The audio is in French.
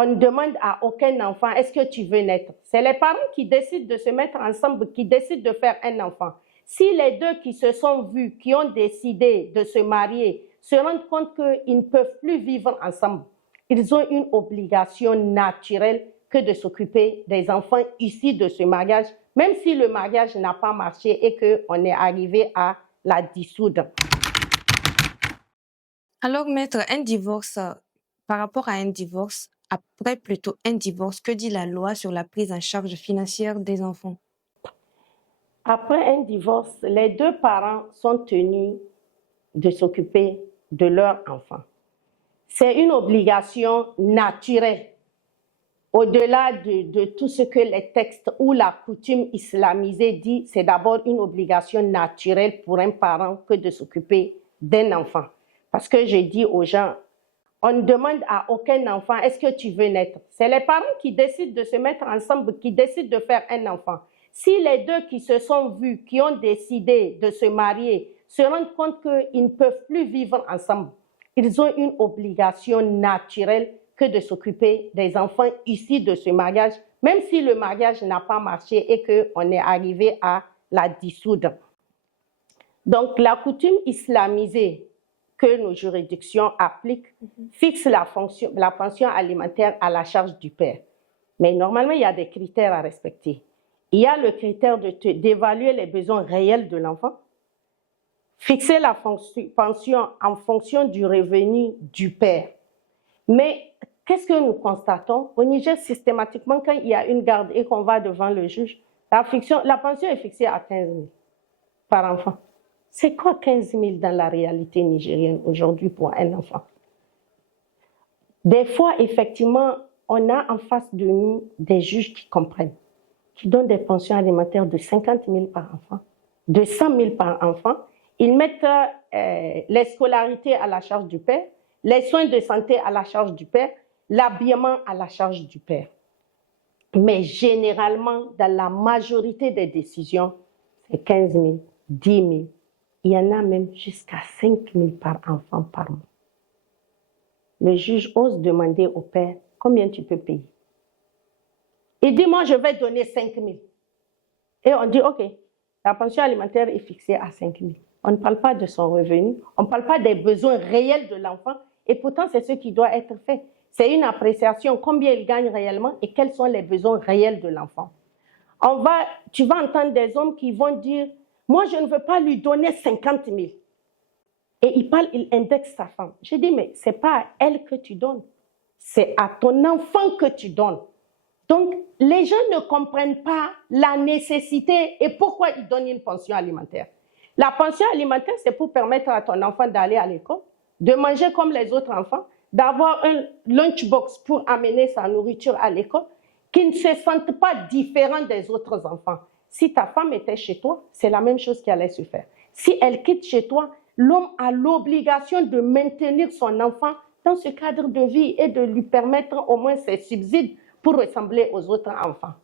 On ne demande à aucun enfant, est-ce que tu veux naître? C'est les parents qui décident de se mettre ensemble, qui décident de faire un enfant. Si les deux qui se sont vus, qui ont décidé de se marier, se rendent compte qu'ils ne peuvent plus vivre ensemble, ils ont une obligation naturelle que de s'occuper des enfants issus de ce mariage, même si le mariage n'a pas marché et qu'on est arrivé à la dissoudre. Alors, maître, un divorce, par rapport à un divorce, après plutôt un divorce, que dit la loi sur la prise en charge financière des enfants? Après un divorce, les deux parents sont tenus de s'occuper de leur enfant. C'est une obligation naturelle. Au-delà de tout ce que les textes ou la coutume islamisée dit, c'est d'abord une obligation naturelle pour un parent que de s'occuper d'un enfant. Parce que je dis aux gens, on ne demande à aucun enfant, est-ce que tu veux naître? C'est les parents qui décident de se mettre ensemble, qui décident de faire un enfant. Si les deux qui se sont vus, qui ont décidé de se marier, se rendent compte qu'ils ne peuvent plus vivre ensemble, ils ont une obligation naturelle que de s'occuper des enfants issus de ce mariage, même si le mariage n'a pas marché et qu'on est arrivé à la dissoudre. Donc, la coutume islamisée que nos juridictions appliquent fixe la pension alimentaire à la charge du père. Mais normalement, il y a des critères à respecter. Il y a le critère d'évaluer les besoins réels de l'enfant, fixer la pension en fonction du revenu du père. Mais qu'est-ce que nous constatons? Au Niger, systématiquement, quand il y a une garde et qu'on va devant le juge, la pension est fixée à 15 000 par enfant. C'est quoi 15 000 dans la réalité nigérienne aujourd'hui pour un enfant? Des fois, effectivement, on a en face de nous des juges qui comprennent, qui donnent des pensions alimentaires de 50 000 par enfant, de 100 000 par enfant. Ils mettent les scolarités à la charge du père, les soins de santé à la charge du père, l'habillement à la charge du père. Mais généralement, dans la majorité des décisions, c'est 15 000, 10 000. Il y en a même jusqu'à 5 000 par enfant par mois. Le juge ose demander au père combien tu peux payer. Il dit, moi, je vais donner 5 000. Et on dit, OK, la pension alimentaire est fixée à 5 000. On ne parle pas de son revenu, on ne parle pas des besoins réels de l'enfant, et pourtant, c'est ce qui doit être fait. C'est une appréciation, combien il gagne réellement et quels sont les besoins réels de l'enfant. Tu vas entendre des hommes qui vont dire, moi, je ne veux pas lui donner 50 000. Et il indexe sa femme. Je dis, mais ce n'est pas à elle que tu donnes, c'est à ton enfant que tu donnes. Donc, les gens ne comprennent pas la nécessité et pourquoi ils donnent une pension alimentaire. La pension alimentaire, c'est pour permettre à ton enfant d'aller à l'école, de manger comme les autres enfants, d'avoir un lunchbox pour amener sa nourriture à l'école, qu'ils ne se sentent pas différents des autres enfants. Si ta femme était chez toi, c'est la même chose qui allait se faire. Si elle quitte chez toi, l'homme a l'obligation de maintenir son enfant dans ce cadre de vie et de lui permettre au moins ses subsides pour ressembler aux autres enfants.